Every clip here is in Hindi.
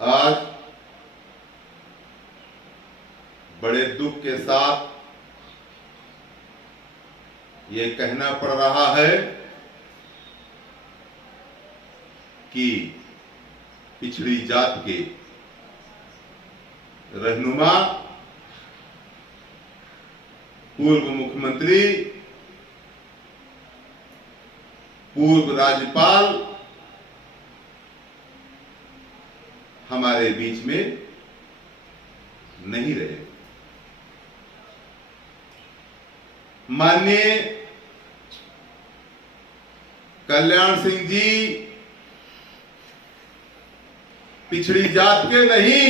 आज बड़े दुख के साथ ये कहना पड़ रहा है कि पिछड़ी जात के रहनुमा पूर्व मुख्यमंत्री, पूर्व राज्यपाल हमारे बीच में नहीं रहे। माननीय कल्याण सिंह जी पिछड़ी जात के नहीं,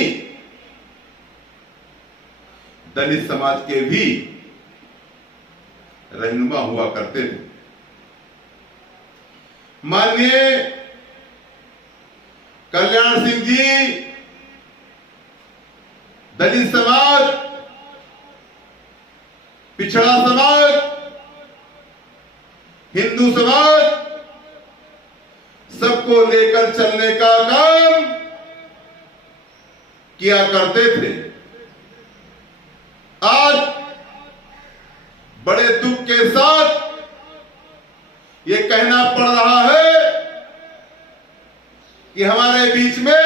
दलित समाज के भी रहनुमा हुआ करते थे। माननीय कल्याण सिंह जी दलित समाज, पिछड़ा समाज, हिंदू समाज सबको लेकर चलने का काम किया करते थे। आज बड़े दुख के साथ ये कहना पड़ रहा है कि हमारे बीच में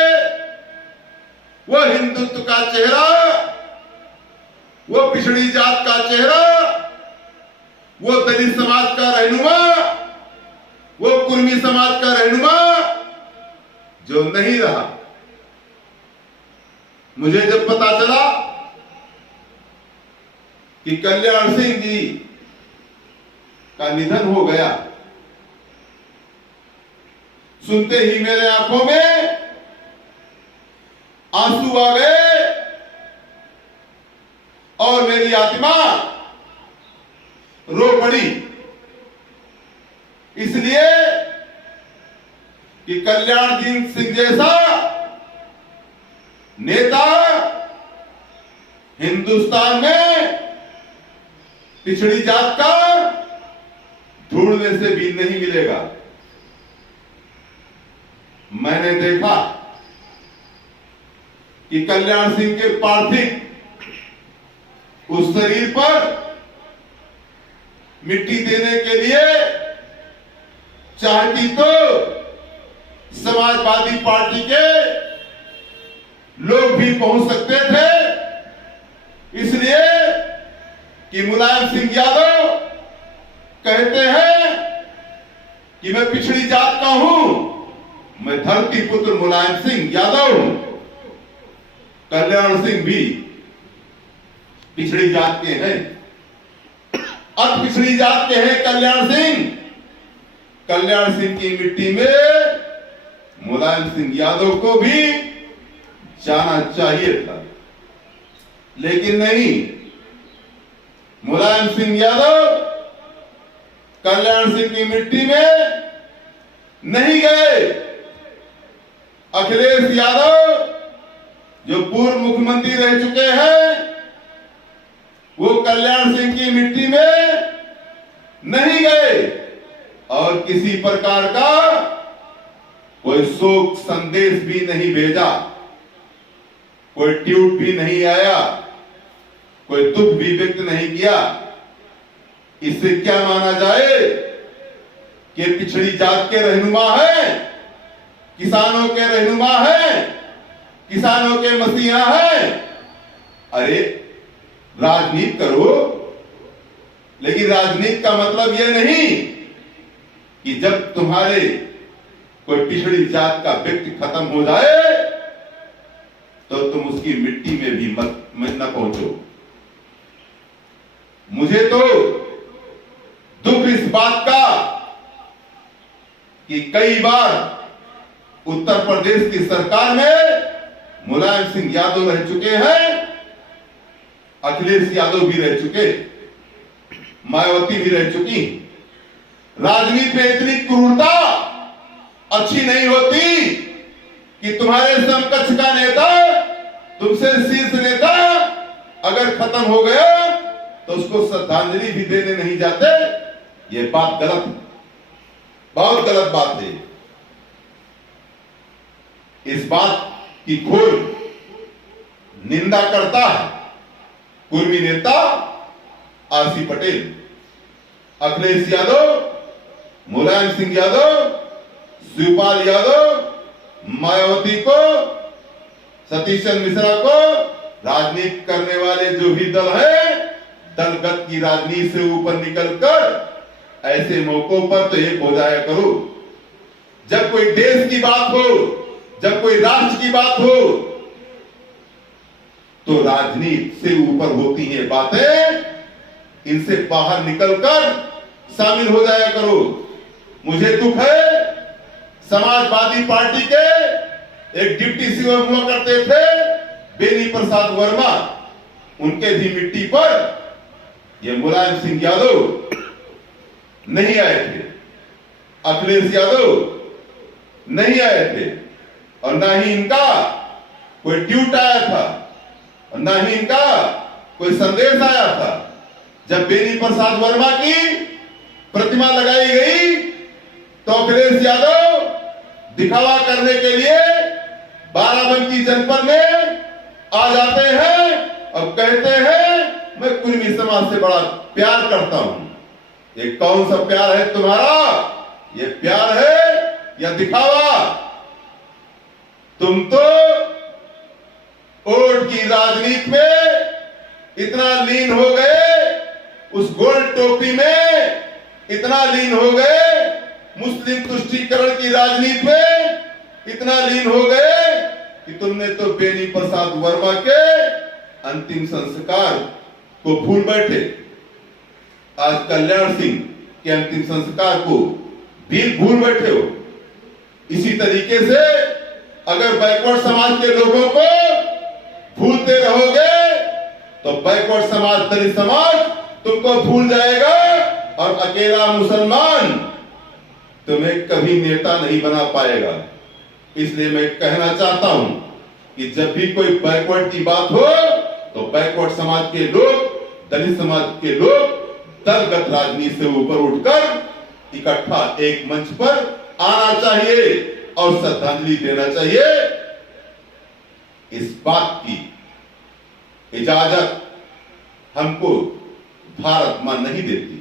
वो हिंदुत्व का चेहरा, वो पिछड़ी जात का चेहरा, वो दलित समाज का रहनुमा, वो कुर्मी समाज का रहनुमा जो नहीं रहा। मुझे जब पता चला कि कल्याण सिंह जी का निधन हो गया, सुनते ही मेरे आंखों में आंसू आ गए और मेरी आत्मा रो पड़ी। इसलिए कि कल्याण सिंह जैसा नेता हिंदुस्तान में पिछड़ी जात का ढूंढने से भी नहीं मिलेगा। मैंने देखा कि कल्याण सिंह के पार्थिव उस शरीर पर मिट्टी देने के लिए चाहती तो समाजवादी पार्टी के लोग भी पहुंच सकते थे, इसलिए कि मुलायम सिंह यादव कहते हैं कि मैं पिछड़ी जात का हूं, मैं धरती पुत्र मुलायम सिंह यादव हूं। कल्याण सिंह भी पिछड़ी जात के हैं, अति पिछड़ी जात के हैं कल्याण सिंह। कल्याण सिंह की मिट्टी में मुलायम सिंह यादव को भी जाना चाहिए था, लेकिन नहीं। मुलायम सिंह यादव कल्याण सिंह की मिट्टी में नहीं गए। अखिलेश यादव जो पूर्व मुख्यमंत्री रह चुके हैं, वो कल्याण सिंह की मिट्टी में नहीं गए और किसी प्रकार का कोई शोक संदेश भी नहीं भेजा, कोई ट्वीट भी नहीं आया, कोई दुख भी व्यक्त नहीं किया। इससे क्या माना जाए कि पिछड़ी जात के रहनुमा है, किसानों के रहनुमा है, किसानों के मसीहा है। अरे राजनीति करो, लेकिन राजनीति का मतलब यह नहीं कि जब तुम्हारे कोई पिछड़ी जात का व्यक्ति खत्म हो जाए तो तुम उसकी मिट्टी में भी मत न पहुंचो। मुझे तो दुख इस बात का कि कई बार उत्तर प्रदेश की सरकार में मुलायम सिंह यादव रह चुके हैं, अखिलेश यादव भी रह चुके, मायावती भी रह चुकी। राजनीति में इतनी क्रूरता अच्छी नहीं होती कि तुम्हारे समकक्ष का नेता, तुमसे शीर्ष नेता अगर खत्म हो गया तो उसको श्रद्धांजलि भी देने नहीं जाते। ये बात गलत, बहुत गलत बात है। इस बात की घोर निंदा करता है कुर्मी नेता आरसी पटेल। अखिलेश यादव, मुलायम सिंह यादव, शिवपाल यादव, मायावती को, सतीश चंद्र मिश्रा को, राजनीति करने वाले जो भी दल है, दलगत की राजनीति से ऊपर निकलकर ऐसे मौकों पर तो एक हो जाया करो। जब कोई देश की बात हो, जब कोई राष्ट्र की बात हो, तो राजनीति से ऊपर होती हैं बातें, इनसे बाहर निकलकर शामिल हो जाया करो। मुझे दुख है, समाजवादी पार्टी के एक डिप्टी सीएम हुआ करते थे बेनी प्रसाद वर्मा, उनके भी मिट्टी पर ये मुलायम सिंह यादव नहीं आए थे, अखिलेश यादव नहीं आए थे, और ना ही इनका कोई ट्वीट आया था, और ना ही इनका कोई संदेश आया था। जब बेनी प्रसाद वर्मा की प्रतिमा लगाई गई तो अखिलेश यादव दिखावा करने के लिए बाराबंकी जनपद में आ जाते हैं और कहते हैं मैं कुर्मी समाज से बड़ा प्यार करता हूं। ये कौन सा प्यार है तुम्हारा? ये प्यार है या दिखावा? तुम तो वोट की राजनीति में इतना लीन हो गए, उस गोल टोपी में इतना लीन हो गए, मुस्लिम तुष्टीकरण की राजनीति में इतना लीन हो गए कि तुमने तो बेनी प्रसाद वर्मा के अंतिम संस्कार को भूल बैठे। आज कल्याण सिंह के अंतिम संस्कार को भी भूल बैठे हो। इसी तरीके से अगर बैकवर्ड समाज के लोगों को भूलते रहोगे तो बैकवर्ड समाज, दलित समाज तुमको भूल जाएगा, और अकेला मुसलमान तुम्हें कभी नेता नहीं बना पाएगा। इसलिए मैं कहना चाहता हूं कि जब भी कोई बैकवर्ड की बात हो तो बैकवर्ड समाज के लोग, दलित समाज के लोग दलगत राजनीति से ऊपर उठकर इकट्ठा एक मंच पर आना चाहिए और श्रद्धांजलि देना चाहिए। इस बात की इजाजत हमको भारत मां नहीं देती।